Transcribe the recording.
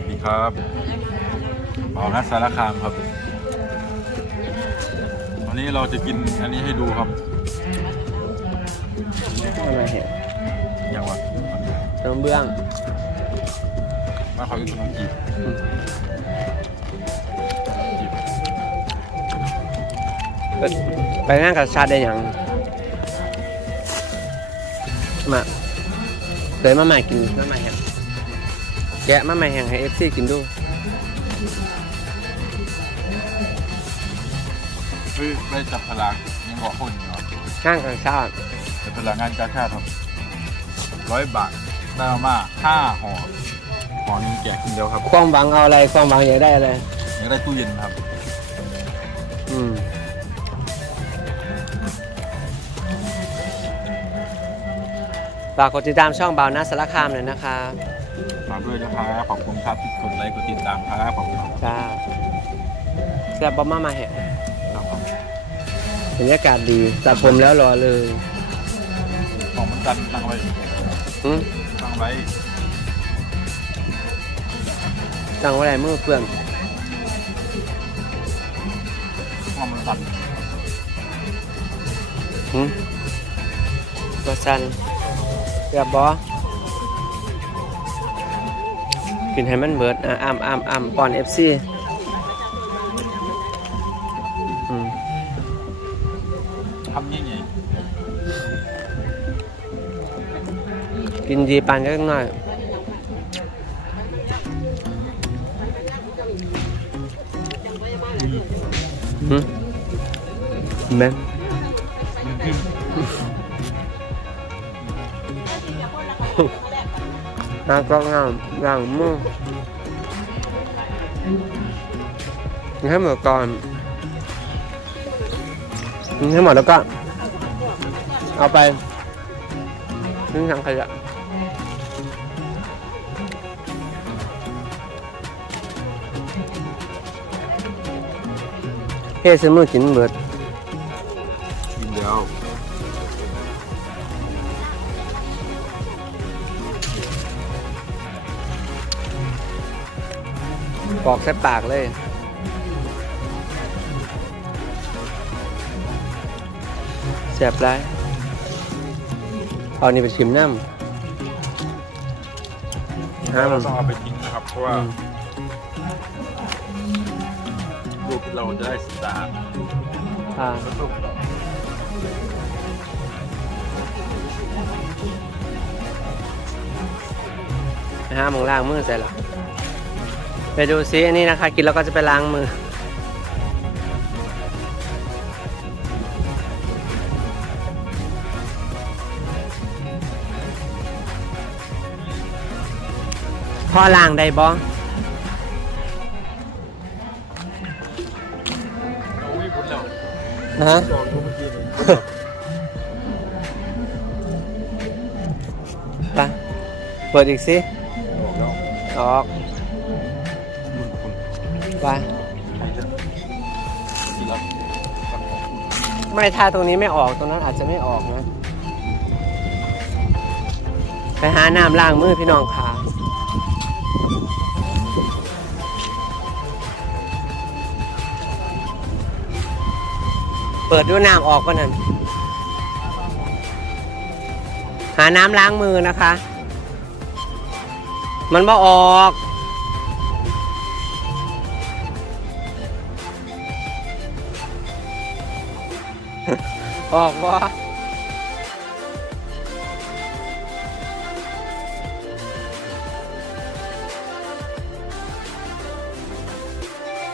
วัสดีครับหมอนัทสารคามครับ วันนี้เราจะกินอันนี้ให้ดูครับอะไรเห็นอย่างว่าน้ำเบื้องมาเขาอยู่ขนมจีบจีบไปไปงานกับชาติได้หยังมาเคยมาใหม่กินมาใหม่แห้ง แกะมาใหม่แห้งให้เอฟซีกินดูเฮ้ยได้จับพลังยังบอกคนอยู่ครับงานกับชาติจับพลังงานกาชาติครับร้อยบาทได้มาม่าห้าห่อห่อหนึงแกะกินเดียวครับความหวังเอาอะไรความหวังอยากได้อะไรอยากได้ตู้เย็นครับอืมฝากกดติดตามช่องเบาหน้าสารคามหน่อยนะคะมา ด้วยนะครับขอบคุณครับที่กดไลค์กดติดตามครับขอบคุณครับจ้าแซ่บบอมมามาแหะครับผมบรรยากาศดีตัดผมแล้วรอเลยของมันตันตั้งไว้อืมตั้งไว้ตั้งไว้ไหนมือเพื่อนของมันตันหืมมาสันเรียบบอ กินให้มันเบิดอะอ้ามอ้ามอ้ามปอนเอฟซีอืมทำยังไงกินดีปานก็หน่อยหืมแม่น น้ากล้องงามย่างมือให้หมดก่อนให้หมดแล้วก็ เอาไปทิ้งถังขยะเฮ้ซื้อมือกินเบิดกินเดียว ปอกใส่ปากเลยแสบไรเอานี่ไปชิมน้ำแล้วห้ามเราต้องเอาไปทิ้งนะครับ เพราะว่าอืมลูกเราจะได้สะอาดอ่าแล้วลูกเราไปห้ามมึงล้างมือใส่หรอ ไปดูซิอันนี้นะคะ กินแล้วก็จะไปล้างมือ พ่อล้างได้บ้องเราไม่พุ้นแล้วฮะเมื่อกี้เลยไปเปิดอีกสิอกออก ไปไม่ถ้าตรงนี้ไม่ออกตรงนั้นอาจจะไม่ออกนะ ไปหาน้ำล้างมือพี่น้องค่ะเปิดดูน้ำออกป่ะนั่น หาน้ำล้างมือนะคะ มันบ่ออก ออกบ่